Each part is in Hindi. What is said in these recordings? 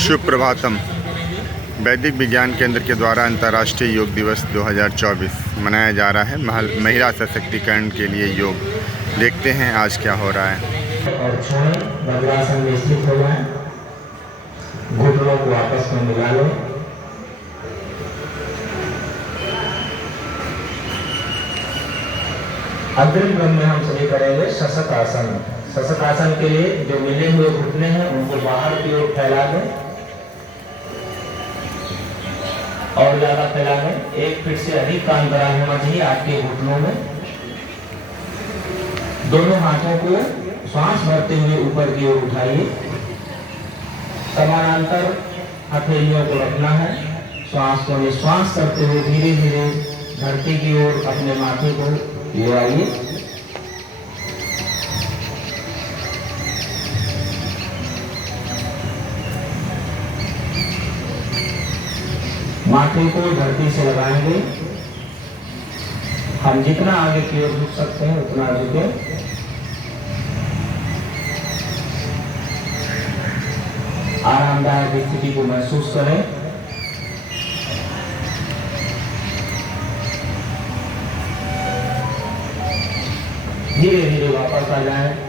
शुभ प्रभातम। वैदिक विज्ञान केंद्र के द्वारा अंतर्राष्ट्रीय योग दिवस 2024 मनाया जा रहा है। महिला सशक्तिकरण के लिए योग। देखते हैं आज क्या हो रहा है। और छोड़ें, वज्रासन में स्थित हो जाएं, घुटनों को आपस में मिला लें। अग्रिम क्रम में हम सभी करेंगे शशक आसन। शशक आसन के लिए जो मिले हुए घुटने हैं उनको बाहर की ओर फैला दें और ज्यादा फैला दें। 1 फीट से अधिक का अंतराल होना चाहिए आपके घुटनों में। दोनों हाथों को श्वास भरते हुए ऊपर की ओर उठाइए। समानांतर हथेलियों को रखना है। श्वास को निश्वास करते हुए धीरे धीरे धरती की ओर अपने माथे को ले आइए। माथे को धरती से लगाएंगे। हम जितना आगे की ओर झुक सकते हैं उतना झुके। आरामदायक स्थिति को महसूस करें। धीरे धीरे वापस आ जाएं।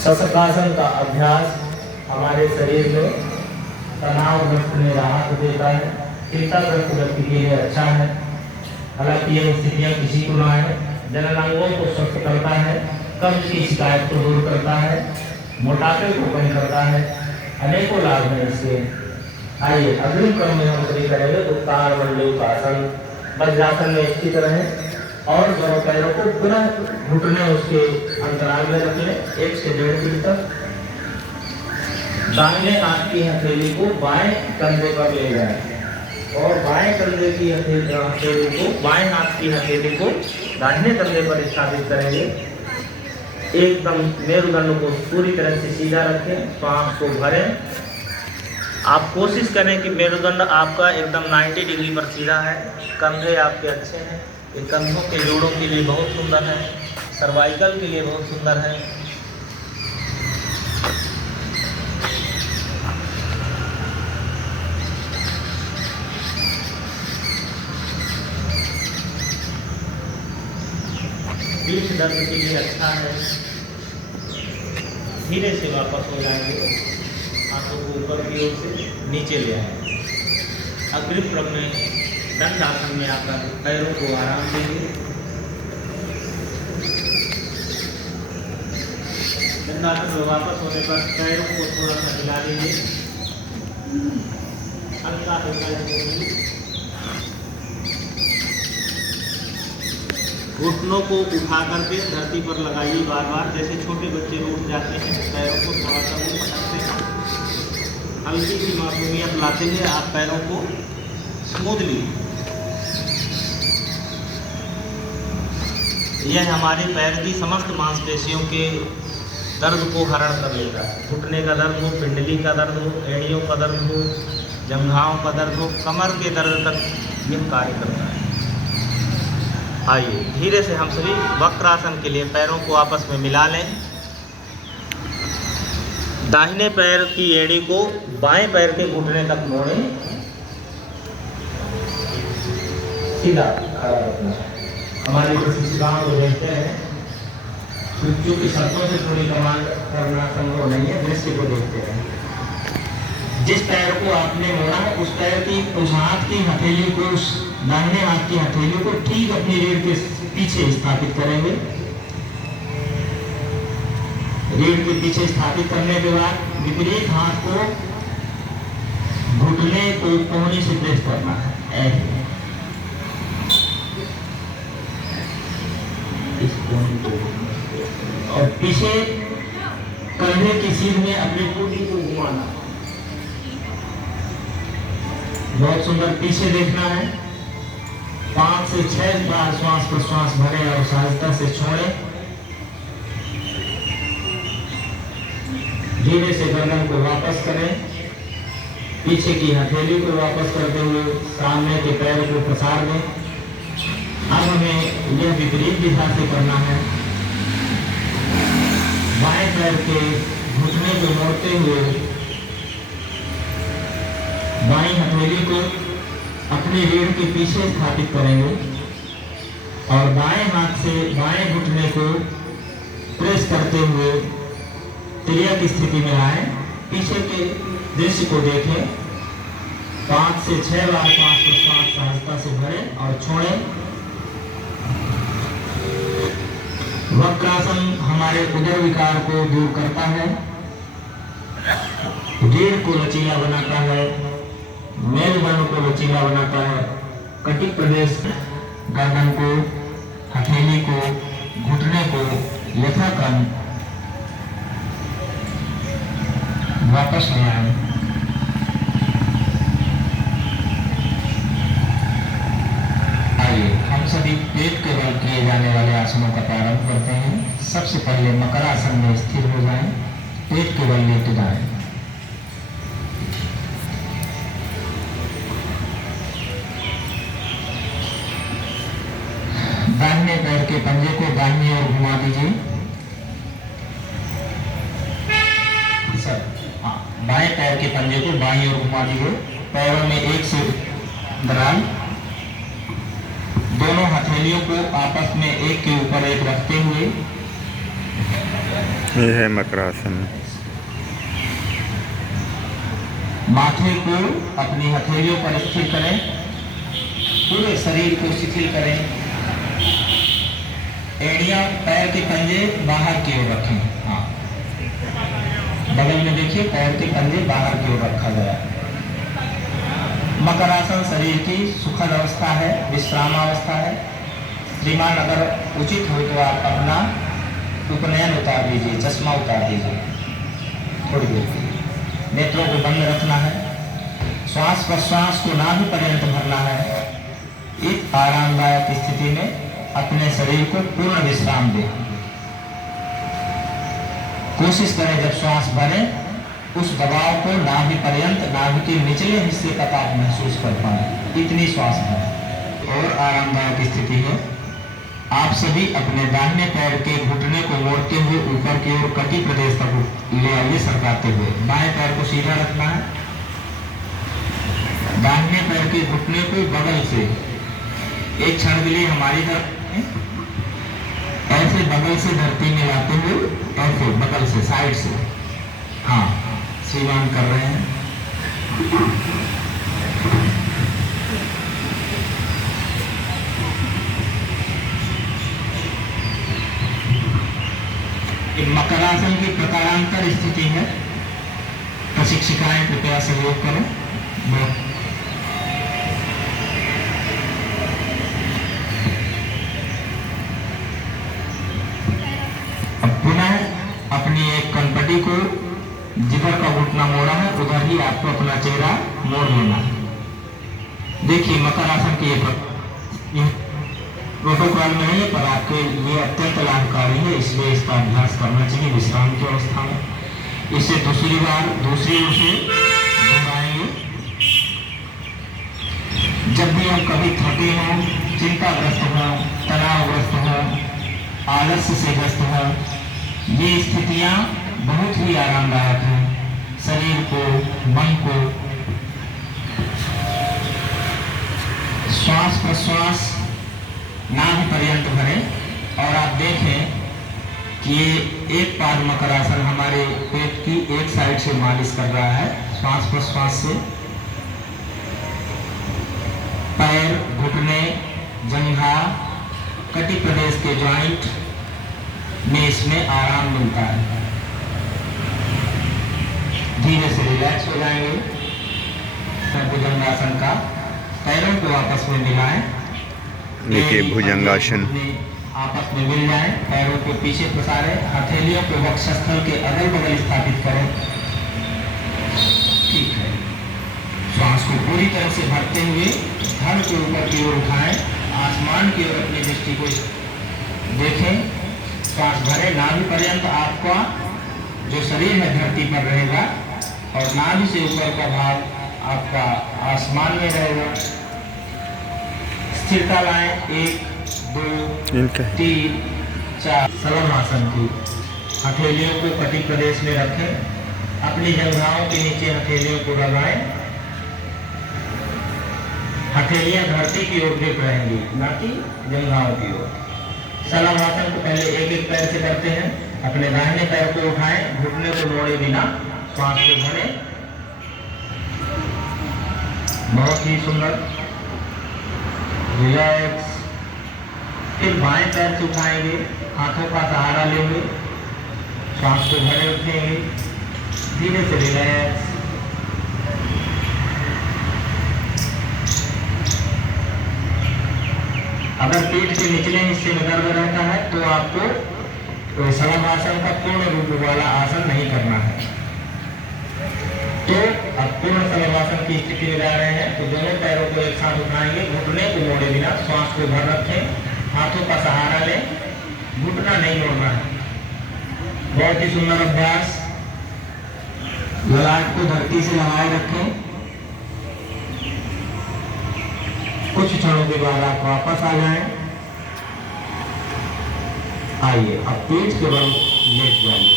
शशकासन का अभ्यास हमारे शरीर में तनावग्रस्त में राहत देता है, चिंताग्रस्त व्यक्ति के लिए अच्छा है। हालांकि यह स्थितियां किसी को ना है। जननांगों को स्वस्थ करता है, कब्ज की शिकायत को दूर करता है, मोटापे को कम करता है। अनेकों लाभ हैं इसके। आइए अग्रिम क्रम में हम सभी करेंगे उत्तान मंडूकासन। वज्रासन में स्थित रहें और दोनों पैरों को पुनः घुटने उसके अंतराल में रख लें 1 से 1.5 फीट तक। दाहिने हाथ की हथेली को बाएं कंधे पर ले जाएं और बाएं कंधे की हथेली को बाएं हाथ की हथेली को दाहिने कंधे पर स्थापित करेंगे। एकदम मेरुदंड को पूरी तरह से सीधा रखें। श्वास को भरें। आप कोशिश करें कि मेरुदंड आपका एकदम 90 डिग्री पर सीधा है। कंधे आपके अच्छे हैं। ये कंधों के जोड़ों के लिए बहुत सुंदर है, सर्वाइकल के लिए बहुत सुंदर है। पीठ दर्द के लिए अच्छा है। धीरे से वापस हो जाएंगे। हाथों को ऊपर की ओर से नीचे ले आएंगे। अग्रिम क्रम में दंड आसन में आकर पैरों को आराम दीजिए। दंड आसन में वापस होने पर पैरों को थोड़ा सा हिला दीजिए। हल्का हल्का घुटनों को उठा करके धरती पर लगाइए बार बार। जैसे छोटे बच्चे उठ जाते हैं, पैरों को थोड़ा सा वो पटकते हैं। हल्की सी मासूमियत लाते हुए आप पैरों को स्मूथली। यह हमारे पैर की समस्त मांसपेशियों के दर्द को हरण कर लेता है। घुटने का दर्द हो, पिंडली का दर्द हो, एड़ियों का दर्द हो, जंघाओं का दर्द हो, कमर के दर्द तक यह कार्य करता है। आइए धीरे से हम सभी वक्रासन के लिए पैरों को आपस में मिला लें। दाहिने पैर की एड़ी को बाएं पैर के घुटने तक मोड़ें। सीधा खड़ा रखना। हमारे प्रशिक्षिकाओं को देखते हैं, क्योंकि शब्दों से थोड़ी कमांड करना संभव नहीं है, दृश्य को देखते हैं। जिस पैर को आपने मोड़ा है उस पैर की उस हाथ की हथेली को, उस दाहिने हाथ की हथेली को ठीक अपनी रीढ़ के पीछे स्थापित करेंगे। रीढ़ के पीछे स्थापित करने के बाद विपरीत हाथ को घुटने को कोहनी से प्रेस करना है। और पीछे कंधे की सीध में अपने कुटी को घुमाना। बहुत सुंदर। पीछे देखना है। 5 से 6 बार श्वास प्रश्वास भरें और सहजता से छोड़ें। धीरे से गर्दन को वापस करें। पीछे की हथेली को वापस करते हुए सामने के पैर को पसार दें। अब हमें यह विपरीत दिशा से करना है। बाएं पैर के घुटने को मोड़ते हुए बाईं हथेली को अपने रीढ़ के पीछे स्थापित करेंगे और बाएं हाथ से बाएं घुटने को प्रेस करते हुए तिर्यक स्थिति में आए। पीछे के दृश्य को देखें। 5 से 6 बार श्वास प्रश्वास सहजता से भरें और छोड़ें। वक्रासन हमारे उदर विकार को दूर करता है, रीढ़ को लचीला बनाता है, मेरुदंड को लचीला बनाता है, कटिक प्रदेश गर्दन को, हथेली को, घुटने को यथाक्रम वापस लाएं। आइए हम सभी पेट के बल किए जाने वाले आसनों का प्रारंभ करते हैं। सबसे पहले मकर आसन में स्थिर हो जाएं, पेट के बल लेट जाएं। दाहिने पैर के पंजे को दाहिनी ओर घुमा दीजिए। बाएं पैर के पंजे को बाईं ओर घुमा दीजिए। पैरों में एक से दरार, दोनों हथेलियों को आपस में एक के ऊपर एक रखते हुए, यह है मकरासन। माथे को अपनी हथेलियों पर स्थिर करें, पूरे शरीर को शिथिल करें। एड़ियां पैर के पंजे बाहर की ओर रखें। हाँ, बगल में देखिए, पैर के पंजे बाहर की ओर रखा गया। मकरासन शरीर की सुखद अवस्था है, विश्राम अवस्था है। श्रीमान अगर उचित हो तो आप अपना उपनयन उतार दीजिए, चश्मा उतार दीजिए थोड़ी देर के लिए। नेत्रों को बंद रखना है। श्वास प्रश्वास को नाभि पर्यंत भरना है। इस आरामदायक स्थिति में अपने शरीर को पूर्ण विश्राम दें। कोशिश करें जब श्वास भरे उस दबाव को नाभि पर्यंत, नाभि के निचले हिस्से तक आप महसूस कर पाए, इतनी श्वास भरें। और आरामदायक स्थिति है। आप सभी अपने दाहिने पैर के घुटने को मोड़ते हुए ऊपर की ओर कटी प्रदेश तक ले आइए, सरकाते हुए। बाएं पैर को सीधा रखना है। दाहिने पैर के घुटने को बगल से एक क्षण के लिए हमारी तरफ ऐसे बगल से धरती में लाते हुए, ऐसे बगल से, साइड से, हाँ, श्रीमान कर रहे हैं। मकरासन की प्रकारांतर स्थिति है। प्रशिक्षिकाएं कृपया सहयोग करें। अब पुनः अपनी एक कनपटी को, जिधर का घुटना मोड़ा है उधर ही आपको अपना चेहरा मोड़ लेना है। देखिए मकरासन की प्रोटोकॉल में है, पर आपके लिए अत्यंत लाभकारी है, इसलिए इसका अभ्यास करना चाहिए विश्राम की अवस्था में। इसे दूसरी बार दूसरी ओर से दोहराएंगे। जब भी हम कभी थके हों, चिंताग्रस्त हों, तनावग्रस्त हों, आलस्य से ग्रस्त हों, ये स्थितियां बहुत ही आरामदायक हैं। शरीर को, मन को श्वास प्रश्वास नाभि पर्यंत भरें और आप देखें कि ये एक पाद मकरासन हमारे पेट की एक साइड से मालिश कर रहा है श्वास प्रश्वास से। पैर, घुटने, जंघा, कटी प्रदेश के जॉइंट में इसमें आराम मिलता है। धीरे से रिलैक्स हो जाएंगे। भुजंगासन का पैरों को आपस में मिलाएं। देखिए भुजंगासन आपस में मिल जाएं, पैरों को पीछे पसारें, हथेलियों को वक्षस्थल के अगल बगल स्थापित करें। ठीक है। श्वास को पूरी तरह से भरते हुए धड़ के ऊपर की ओर उठाएं, आसमान की ओर अपनी दृष्टि को देखें। श्वास भरे, नाभि पर्यंत आपका जो शरीर है धरती पर रहेगा और नाभि से ऊपर का भाग आपका आसमान में रहेगा। स्थिरता लाएं, 1 2 इनका 3 4। सलम आसन की हथेलियों को कटी प्रदेश में रखें। अपनी जंघाओं के नीचे हथेलियों को दबाएं। हथेलियां धरती की ओर गिर रहेंगी, ना कि जंघाओं की ओर। सलम आसन को पहले एक एक पैर से करते हैं। अपने दाहिने पैर को उठाएं, घुटने को मोड़े बिना श्वास को भरें। बहुत ही सुंदर। रिलैक्स। फिर बाएं पैर से उठाएंगे, हाथों का सहारा लेंगे, श्वास को भरे उठेंगे, धीरे से रिलैक्स। अगर पेट के निचले हिस्से में दर्द रहता है तो आपको सलम आसन का पूर्ण रूप वाला आसन नहीं करना है। तो अब पूर्ण सलम आसन की स्थिति में जा रहे हैं। तो दोनों पैरों को एक साथ उठाएंगे, घुटने को मोड़े बिना श्वास को भर रखें, हाथों का सहारा लें, घुटना नहीं मोड़ना है। बहुत ही सुंदर अभ्यास। ललाट को धरती से लगाए रखें। कुछ क्षणों के बाद आप वापस आ जाएं। आइए अब पेट के बल लेट जाइए।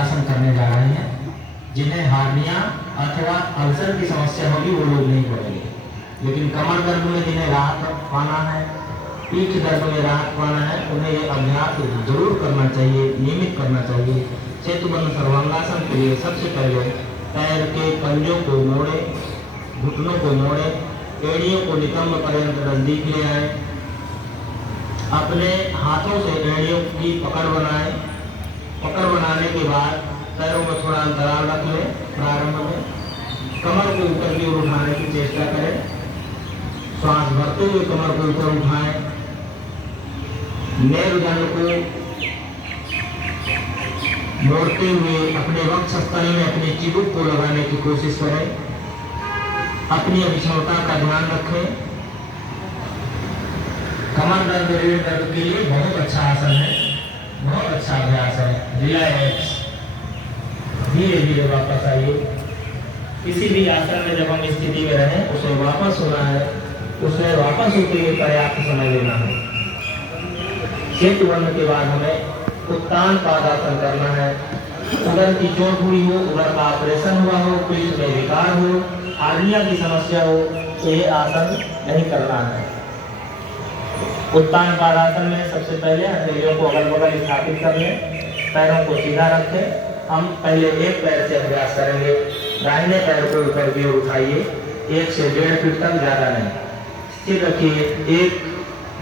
आसन करने जा रहे हैं। जिन्हें हार्निया अथवा अल्सर की समस्या होगी वो लोग नहीं करेंगे, लेकिन कमर दर्द में जिन्हें राहत पाना है, पीठ दर्द में राहत पाना है, उन्हें ये अभ्यास जरूर करना चाहिए, नियमित करना चाहिए। सेतुबंध सर्वांगासन के लिए सबसे पहले पैर के पंजों को मोड़े, घुटनों को मोड़े, एड़ियों को नितंब पर्यंत नजदीक ले आए। अपने हाथों से एड़ियों की पकड़ बनाएं। पकड़ बनाने के बाद पैरों में थोड़ा अंतराल रख लें। प्रारंभ में कमर को ऊपर की ओर उठाने की चेष्टा करें। श्वास भरते हुए कमर को ऊपर उठाएं। मेरुदंड को मोड़ते हुए अपने वक्षस्थल में अपनी चिबुक को लगाने की कोशिश करें। अपनी अभिक्षमता का ध्यान रखें। कमर दर्द, रीढ़ दर्द के लिए बहुत अच्छा आसन है, बहुत अच्छा अभ्यास है। रिलैक्स। धीरे धीरे वापस आइए। किसी भी आसन में जब हम स्थिति में रहें उसे वापस होना है, उसमें वापस होते हुए पर्याप्त समय लेना है। सेतुबंध के बाद हमें उत्तान पादासन करना है। उधर की चोट हुई हो, उधर का ऑपरेशन हुआ हो, पेट में विकार हो, हार्निया की समस्या हो, तो ये आसन नहीं करना है। उत्तान पादासन में सबसे पहले हथेलियों को अगल बगल स्थापित कर लें, पैरों को सीधा रखें। हम पहले एक पैर से अभ्यास करेंगे। दाहिने पैर को ऊपर की ओर उठाइए, 1 से 1.5 फीट तक, ज़्यादा नहीं। स्थिर रखिए। 1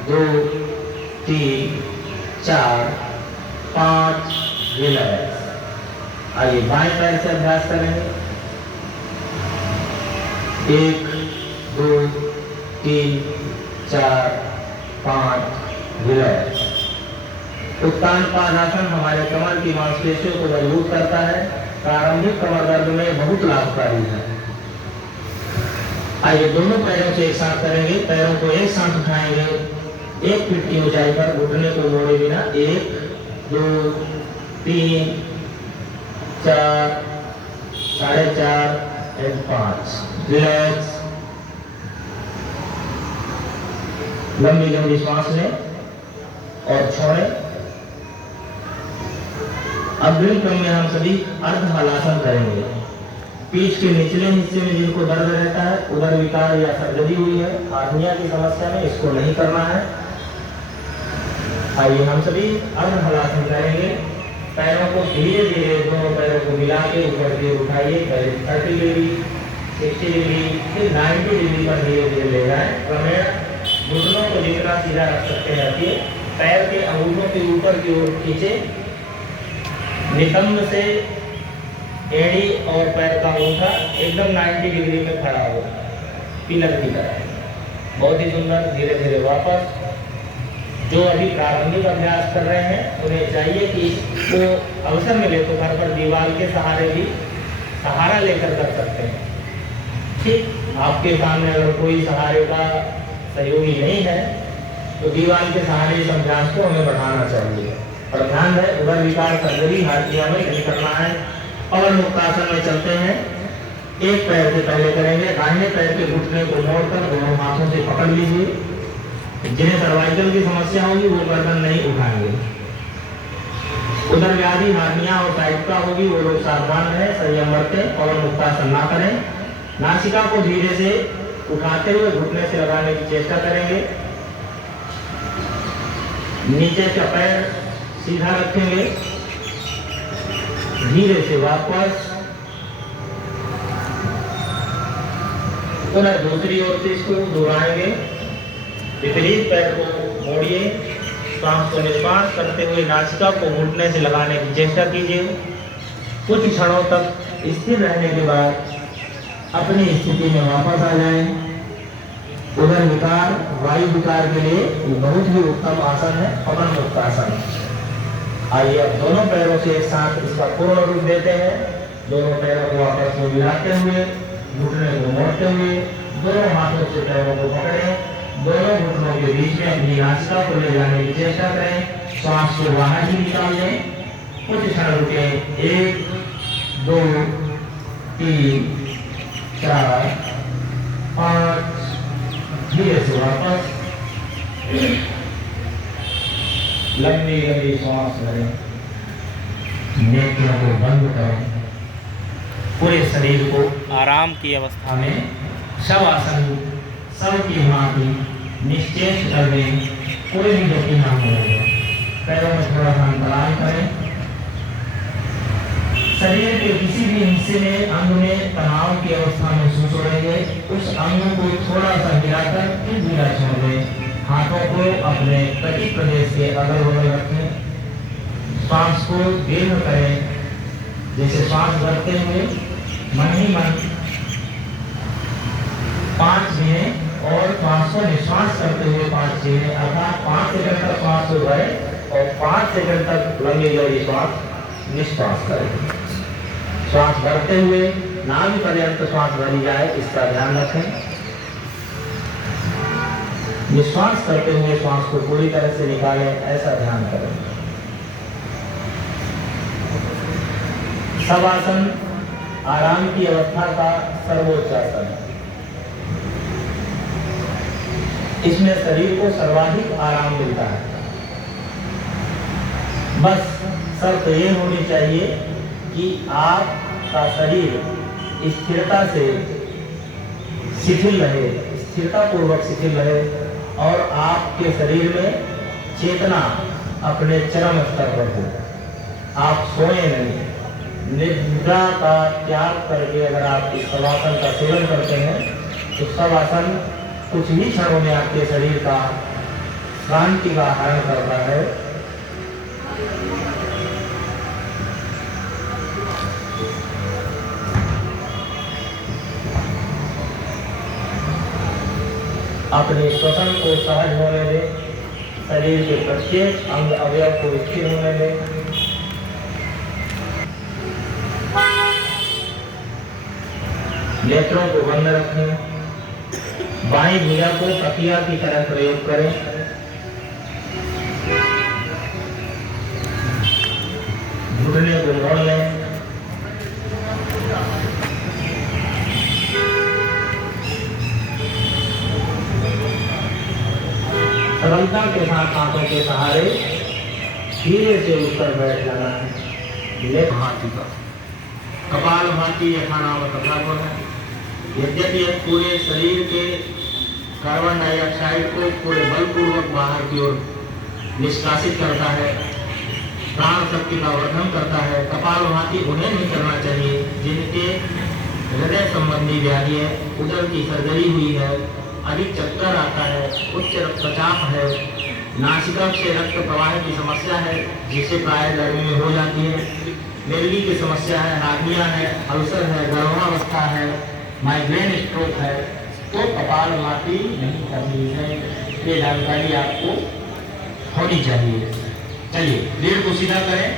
2 3 4 5। रिलैक्स। आइए बाएं पैर से अभ्यास करेंगे। 1 2 3 4 5। रिलैक्स। उत्तान पादासन हमारे कमर की मांसपेशियों को मजबूत करता है। प्रारंभिक कमर दर्द में बहुत लाभकारी है। आइए दोनों पैरों से एक साथ करेंगे। पैरों को एक साथ उठाएंगे, 1 फीट की ऊंचाई पर, घुटने को मोड़े बिना। 1 2 3 4 4.5 और 5। रिलैक्स। लंबी लंबी सांस लें और छोड़ें। अग्रिम क्रम में हम सभी अर्ध हलासन करेंगे। पीठ के निचले हिस्से में जिनको दर्द रहता है, उधर विकार या सर्जरी हुई है, हार्निया की समस्या में, इसको नहीं करना है। आइए हम सभी अर्ध हलासन करेंगे। पैरों को धीरे धीरे दोनों पैरों को मिला के ऊपर की ओर उठाइए। पहले 30 डिग्री, 60 डिग्री, फिर 90 डिग्री पर धीरे धीरे ले जाएं। क्रमेण घुटनों को जितना सीधा रख सकते हैं रखिए। पैर के अंगूठों के ऊपर की ओर खींचे। नितंब से एड़ी और पैर का अंगूठा एकदम 90 डिग्री में खड़ा हो, पिलर की तरह। बहुत ही सुंदर। धीरे धीरे वापस। जो अभी प्रारंभिक अभ्यास कर रहे हैं उन्हें चाहिए कि इसको अवसर मिले तो घर पर दीवार के सहारे भी सहारा लेकर कर सकते हैं। ठीक, आपके सामने अगर कोई सहारे का सहयोगी नहीं है तो दीवार के सहारे इस अभ्यास को हमें बढ़ाना चाहिए। पर ध्यान है, उधर विकार सर्जरी हार्निया में नहीं करना है। और मुक्तासन में चलते हैं। एक पैर से पहले करेंगे। दाहिने पैर के घुटने को मोड़कर दोनों हाथों से पकड़ लीजिए। जिन्हें सर्वाइकल की समस्या होगी वो गर्दन नहीं उठाएंगे। उदर व्याधि, हार्निया और टाइफा होगी वो लोग सावधान रहे, संयम बरतें, पवन मुक्तासन ना करें। नासिका को धीरे से उठाते हुए घुटने से लगाने की चेष्टा करेंगे। नीचे का पैर सीधा रखेंगे, धीरे से वापस पुनः दूसरी ओर से इसको दोहराएंगे। विपरीत पैर को मोड़िए, सांस को निश्वास करते हुए नासिका को घुटने से लगाने की चेष्टा कीजिए। कुछ क्षणों तक स्थिर रहने के बाद अपनी स्थिति में वापस आ जाएं। उदर विकार, वायु विकार के लिए बहुत ही उत्तम आसन है पवन मुक्तासन। आइए अब दोनों पैरों से एक साथ इसका पूर्ण रूप देते हैं। दोनों पैरों को आपस में मिलाते हुए, घुटने को मोड़ते हुए, दोनों हाथों से पैरों को पकड़ें। दोनों घुटनों के बीच में अपनी नासिका को ले जाने की चेष्टा करें। श्वास को बाहर ही निकाल दें। कुछ क्षण रुके, 1 2 3 4 5, धीरे से वापस लंबी लंबी श्वास लें। नेत्रों को बंद करें। पूरे शरीर को आराम की अवस्था में शवासन सब की भांति निश्चेष कर दें। कोई भी गति ना हो, पैरों में थोड़ा सा अंतराल करें। शरीर के किसी भी हिस्से में अंग में तनाव की अवस्था महसूस हो रही है, उस अंग को थोड़ा सा हिलाकर फिर ढीला छोड़ दें। हाथों को अपने कटी प्रदेश के अगल बगल रखें। श्वास को दीर्घ करें, जैसे श्वास भरते हुए मन ही मन 5 लें और श्वास को निश्वास करते हुए 5 लें, अर्थात 5 सेकंड तक श्वास को भरें और 5 सेकंड तक लंबी लंबी श्वास निश्वास करें। श्वास भरते हुए नाभि पर्यंत श्वास भरी जाए, इसका ध्यान रखें। निश्वास करते हुए श्वास को पूरी तरह से निकालें, ऐसा ध्यान करें। शवासन आराम की अवस्था का सर्वोच्च आसन है। इसमें शरीर को सर्वाधिक आराम मिलता है। बस शर्त ये होनी चाहिए कि आपका शरीर स्थिरता से शिथिल रहे, स्थिरता पूर्वक शिथिल रहे और आपके शरीर में चेतना अपने चरम स्तर पर हो। आप सोए नहीं, निद्रा का त्याग करके अगर आप इस शवासन का सेवन करते हैं तो शवासन कुछ ही क्षणों में आपके शरीर का शांति का हरण करता है। अपने श्वसन को सहज होने दें, शरीर के प्रत्येक अंग अवयव को स्थिर होने दें। नेत्रों को बंद रखें। बाएं भुजा को तकिया की तरह प्रयोग करें। घुटने को मोड़ लें। सरलता के साथ हाथों के सहारे धीरे से उठकर बैठ जाना है। लेफ्ट हाथी का कपाल भाती यथानाम तथा को है। यद्यपि यह पूरे शरीर के कार्बन डाइऑक्साइड को पूरे बलपूर्वक बाहर की ओर निष्कासित करता है, प्राण शक्ति का वर्धन करता है। कपालभाति उन्हें नहीं करना चाहिए जिनके हृदय संबंधी व्याधि है, उदर की सर्जरी हुई है, अधिक चक्कर आता है, उच्च रक्तचाप है, नासिका से रक्त प्रवाह की समस्या है जिसे प्राय गर्मी में हो जाती है, मिर्गी की समस्या है, हार्निया है, अल्सर है, गर्भावस्था है, माइग्रेन स्ट्रोक है, तो कपालभाति नहीं करनी है। ये जानकारी आपको होनी चाहिए। चलिए रीढ़ को सीधा करें,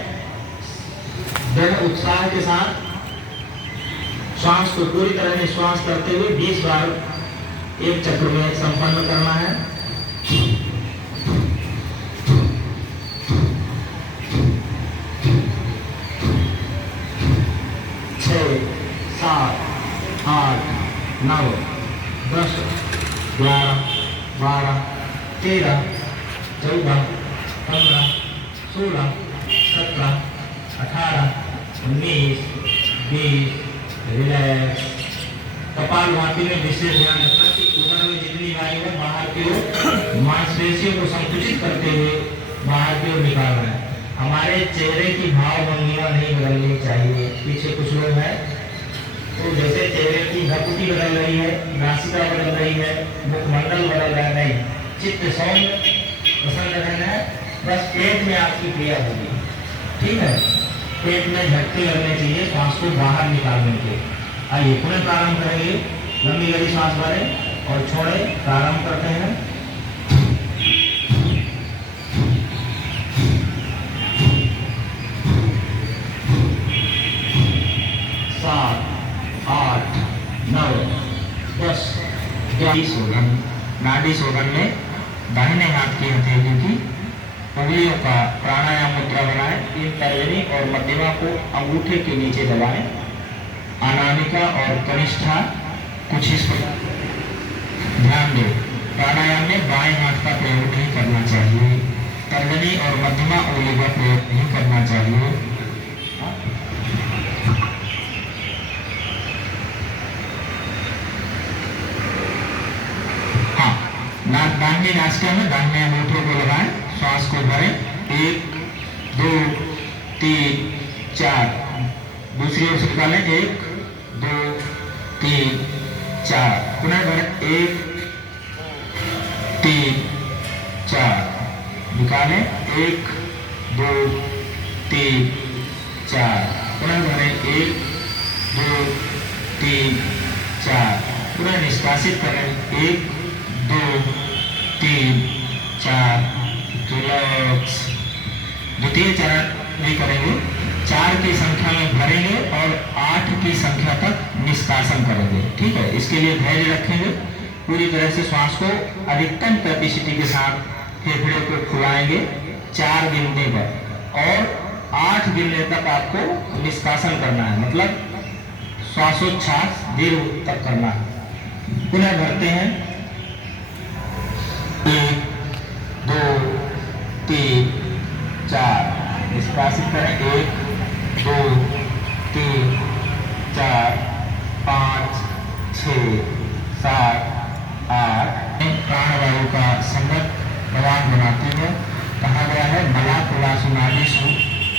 दृढ़ उत्साह के साथ श्वास को पूरी तरह निश्वास करते हुए 20 बार एक चक्र में संपन्न करना है। छः, 7, 8, 9, 10, 11, 12, 13, 14, 15, 16, 17, 18, 19, 20। रिलैक्स। कपालभाति में विशेष ध्यान रखना कि उदर में जितनी वायु है बाहर की ओर मांसपेशियों को संकुचित करते हुए बाहर की ओर निकालना है। हमारे चेहरे की भाव भंगिमा नहीं बदलनी चाहिए। पीछे कुछ लोग हैं तो जैसे चेहरे की भ्रुकुटी बदल रही है, नासिका बदल रही है, मुखमंडल बदल रहा है, नहीं, चित्त सौम्य प्रसन्न रहना है। बस पेट में आपकी क्रिया होगी, ठीक है। पेट में झटके लगने चाहिए श्वास को बाहर निकालने के। आइए पुनः प्रारंभ करेंगे। लंबी गहरी सांस भरें और छोड़ें। प्रारंभ करते हैं। 7, 8, 9, 10, 11। शोधन। नाड़ी शोधन में दाहिने हाथ की हथेली की उंगलियों का प्राणायाम मुद्रा बनाएं। इन तर्जनी और मध्यमा को अंगूठे के नीचे दबाएं। अनामिका और कनिष्ठा कुछ इस पर ध्यान दें। प्राणायाम में बाएं हाथ का प्रयोग नहीं करना चाहिए। तर्जनी और मध्यमा उंगली का प्रयोग नहीं करना चाहिए। हाँ, दाहिने नासिका में दाहिने अंगूठे को लगाएं। श्वास को भरें। 1, 2, 3, 4। दूसरी ओर से निकालें। 1, 2, 3, 4। पुनः भरें। 1, 3, 4। निकालें। 1, 2, 3, 4। पुनः भरें। 1, 2, 3, 4। पुनः निष्कासित करें। 1, 2, 3, 4। रिलैक्स। द्वितीय चरण भी करेंगे। 4 की संख्या में भरेंगे और 8 की संख्या तक निष्कासन करेंगे, ठीक है। इसके लिए धैर्य रखेंगे। पूरी तरह से श्वास को अधिकतम कैपेसिटी के साथ फेफड़े को फुलाएंगे 4 गिनने पर, और 8 गिनने तक आपको निष्कासन करना है, मतलब श्वासोच्छ्वास दीर्घ तक करना है। पुनः भरते हैं। 1, 2, 3, 4। निष्कासित करें। 1, 2, 3, 4, 5, 6, 7, 8। प्राणवायु का संगत बवान बनाती है। कहा गया है मला कुलासु नाडीषु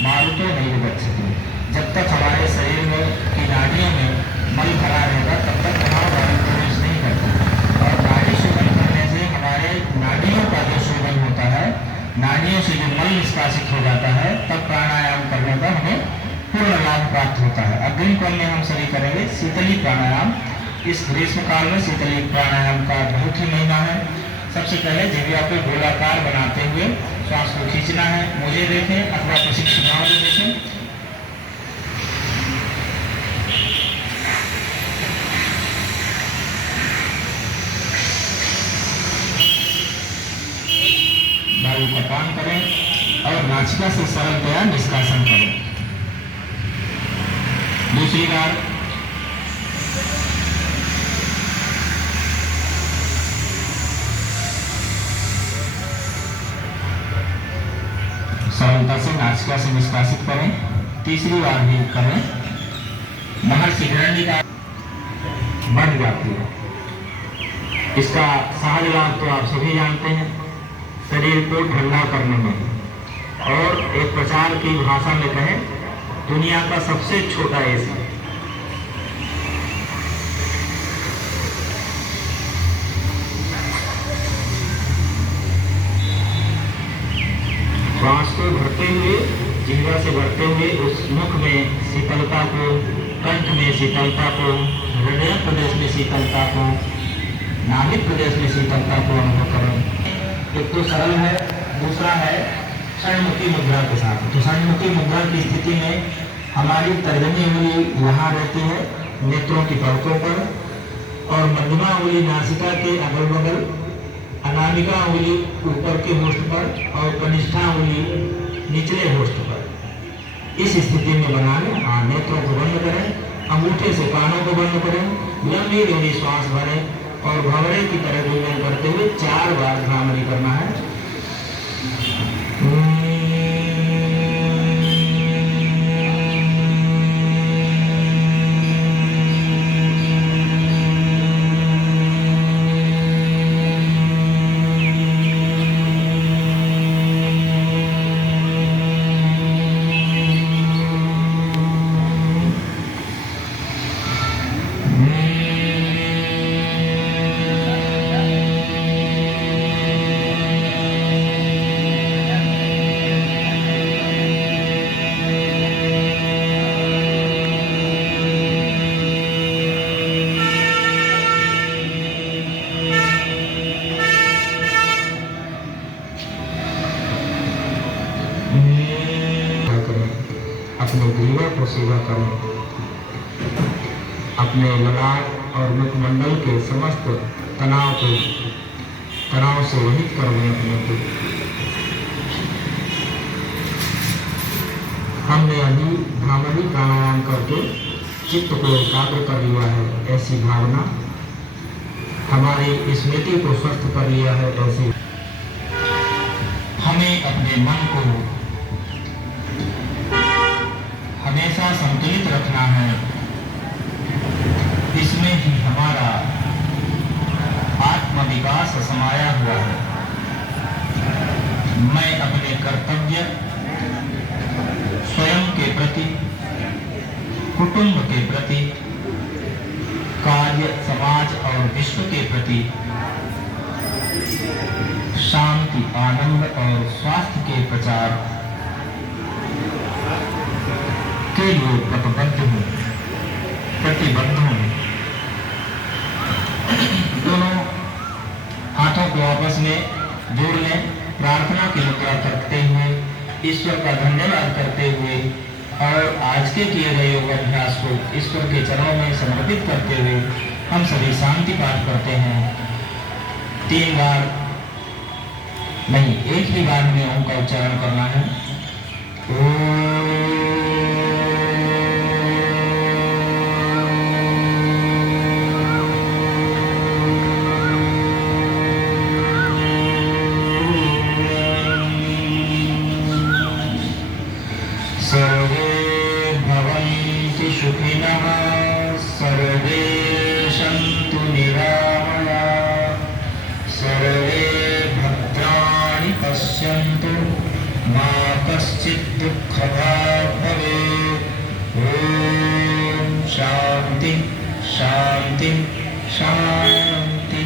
मारुतो नहीं गच्छति। जब तक हमारे शरीर में की नाड़ियों में मल भरा रहेगा तब तक वहाँ वायु प्रवेश नहीं करती। और नाड़ी शोधन करने से हमारे नाड़ियों का जो शोधन होता है, नाड़ियों से जो मल निष्कासित हो जाता है, तब प्राणायाम करने पर हमें पूर्ण लाभ प्राप्त होता है। अग्रिम क्रम में हम सभी करेंगे शीतली प्राणायाम। इस ग्रीष्म काल में शीतली प्राणायाम का बहुत ही महिमा है। सबसे पहले जिह्वा को गोलाकार बनाते हुए श्वास को खींचना है। मुझे देखें अथवा प्रशिक्षुओं को देखें। वायु का पान करें और नासिका से सरलतया निष्कासन करें। दूसरी बार सरलता से नासिका से निष्कासित करें। तीसरी बार भी करें। महर्षि हिरण्यका बन जाती है। इसका सहज लाभ तो आप सभी जानते हैं, शरीर को ठंडा करने में, और एक प्रचार की भाषा में कहें दुनिया का सबसे छोटा एसी। श्वास को भरते हुए, जिह्वा से भरते हुए उस मुख में शीतलता को, कंठ में शीतलता को, हृदय प्रदेश में शीतलता को, नाभिक प्रदेश में शीतलता को अनुभव करें। एक तो सरल है, दूसरा है षण्मुखी मुद्रा के साथ। तो षण्मुखी मुद्रा की स्थिति में हमारी तर्जनी उंगली यहाँ रहती है नेत्रों की पलकों पर, और मध्यमा उंगली नासिका के अगल बगल, अनामिका उंगली ऊपर के होस्ट पर और कनिष्ठा उंगली निचले होस्ट पर। इस स्थिति में बना लें। नेत्रों को बंद करें, अंगूठे से कानों को बंद करें, लंबी गहरी श्वास भरें और भंवरे की तरह गुंजन करते हुए 4 बार भ्रामरी करना है। अपने ग्रीवा को सेवा करें, अपने ललाट और मुखमंडल के समस्त तनाव से रहित कर दें अपने को। हमने अभी भ्रामरी प्राणायाम करके चित्त को एकाग्र कर लिया है, ऐसी भावना हमारी स्मृति को स्वस्थ कर लिया है। ऐसी हमें अपने मन को हमेशा संतुलित रखना है। इसमें ही हमारा आत्मविकास समाया हुआ है। मैं अपने कर्तव्य स्वयं के प्रति, कुटुंब के प्रति, कार्य, समाज और विश्व के प्रति शांति, आनंद और स्वास्थ्य के प्रचार के लिए प्रतिबद्ध हूँ। दोनों हाथों को आपस में जोड़ लें, प्रार्थना की मुद्रा करते हुए, ईश्वर का धन्यवाद करते हुए और आज के किए गए योग अभ्यास को ईश्वर के चरणों में समर्पित करते हुए हम सभी शांति पाठ करते हैं। 3 बार नहीं, एक ही बार में ओम का उच्चारण करना है। सर्वे भवन्तु सुखिनः, सर्वे सन्तु निरामयाः, सर्वे भद्राणि पश्यन्तु, मा कश्चित् दुःखभाग् भवेत्। ॐ शान्ति शान्ति शान्ति।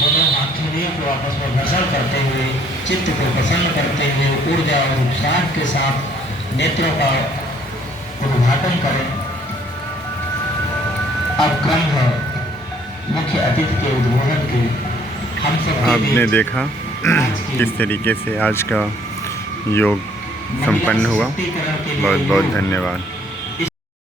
दोनों हाथों को आपस में घर्षण करते हुए, चित्त को प्रसन्न करते हुए ऊर्जा और उत्साह के साथ नेत्रों का उद्घाटन करें। अब क्रम है मुख्य अतिथि के उद्बोधन के। हम सब आपने देखा किस तरीके से आज का योग संपन्न हुआ। बहुत बहुत धन्यवाद।